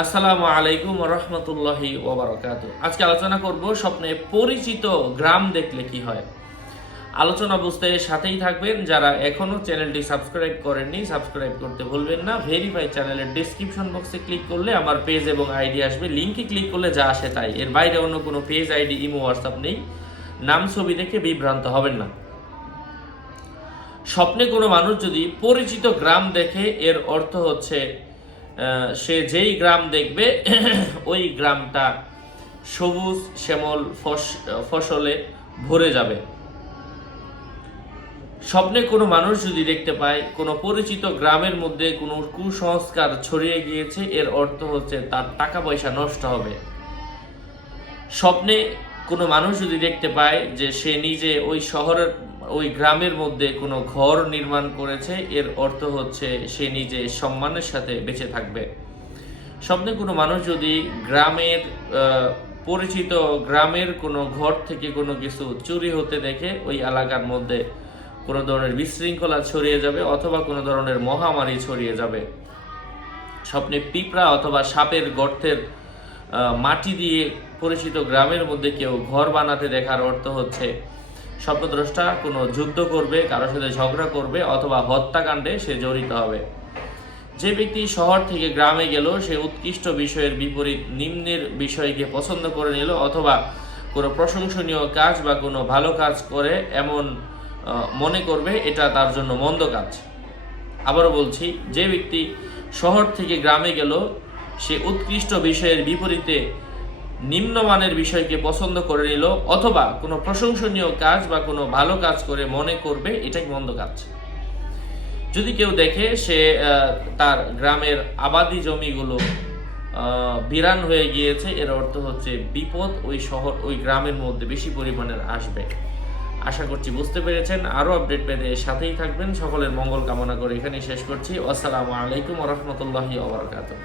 আসসালামু আলাইকুম রহমতুল্লাহি ওবারাকাতু। আজকে আলোচনা করব স্বপ্নে পরিচিত গ্রাম দেখলে কি হয়। আলোচনা বুঝতে সাথেই থাকবেন। যারা এখনো চ্যানেলটি সাবস্ক্রাইব করেননি সাবস্ক্রাইব করতে ভুলবেন না। ভেরিফাই চ্যানেলের ডেসক্রিপশন বক্সে ক্লিক করলে আমার পেজ এবং আইডি আসবে। লিঙ্কে ক্লিক করলে যা আসে তাই, এর বাইরে অন্য কোনো পেজ, আইডি, ইমো, হোয়াটসঅ্যাপ নেই। নাম ছবি দেখে বিভ্রান্ত হবেন না। স্বপ্নে কোনো মানুষ যদি পরিচিত গ্রাম দেখে, এর অর্থ হচ্ছে সে যেই গ্রাম দেখবে ওই গ্রামটা সবুজ শ্যামল ফসলে ভরে যাবে। স্বপ্নে কোনো মানুষ যদি দেখতে পায় কোনো পরিচিত গ্রামের মধ্যে কোনো কুসংস্কার ছড়িয়ে গিয়েছে, এর অর্থ হচ্ছে তার টাকা পয়সা নষ্ট হবে। স্বপ্নে কোনো মানুষ যদি দেখতে পায় যে সে নিজে ওই শহরের ওই গ্রামের মধ্যে কোনো ঘর নির্মাণ করেছে, এর অর্থ হচ্ছে সে নিজে সম্মানের সাথে বেঁচে থাকবে। স্বপ্নে কোনো মানুষ যদি পরিচিত গ্রামের কোনো ঘর থেকে কোনো কিছু চুরি হতে দেখে, ওই এলাকার মধ্যে কোনো ধরনের বিশৃঙ্খলা ছড়িয়ে যাবে অথবা কোনো ধরনের মহামারী ছড়িয়ে যাবে। স্বপ্নে পিঁপড়া অথবা সাপের গর্তের মাটি দিয়ে পরিচিত গ্রামের মধ্যে কেউ ঘর বানাতে দেখার অর্থ হচ্ছে স্বপ্নদ্রষ্টা কোনো যুদ্ধ করবে, কারোর সাথে ঝগড়া করবে অথবা হত্যাকাণ্ডে সে জড়িত হবে। যে ব্যক্তি শহর থেকে গ্রামে গেল, সে উৎকৃষ্ট বিষয়ের বিপরীত নিম্নের বিষয়কে পছন্দ করে নিল অথবা কোনো প্রশংসনীয় কাজ বা কোনো ভালো কাজ করে এমন মনে করবে, এটা তার জন্য মন্দ কাজ। আবারও বলছি, যে ব্যক্তি শহর থেকে গ্রামে গেল, সে উৎকৃষ্ট বিষয়ের বিপরীতে নিম্নমানের বিষয়কে পছন্দ করে নিল অথবা কোনো প্রশংসনীয় কাজ বা কোনো ভালো কাজ করে মনে করবে, এটাই মন্দ কাজ। যদি কেউ দেখে সে তার গ্রামের আবাদি জমিগুলো বিরান হয়ে গিয়েছে, এর অর্থ হচ্ছে বিপদ ওই গ্রামের মধ্যে বেশি পরিমাণের আসবে। আশা করছি বুঝতে পেরেছেন। আরও আপডেট পেতে সাথেই থাকবেন। সকলের মঙ্গল কামনা করে এখানেই শেষ করছি। আসসালামু আলাইকুম ওয়া রাহমাতুল্লাহি ওয়া বারাকাতুহু।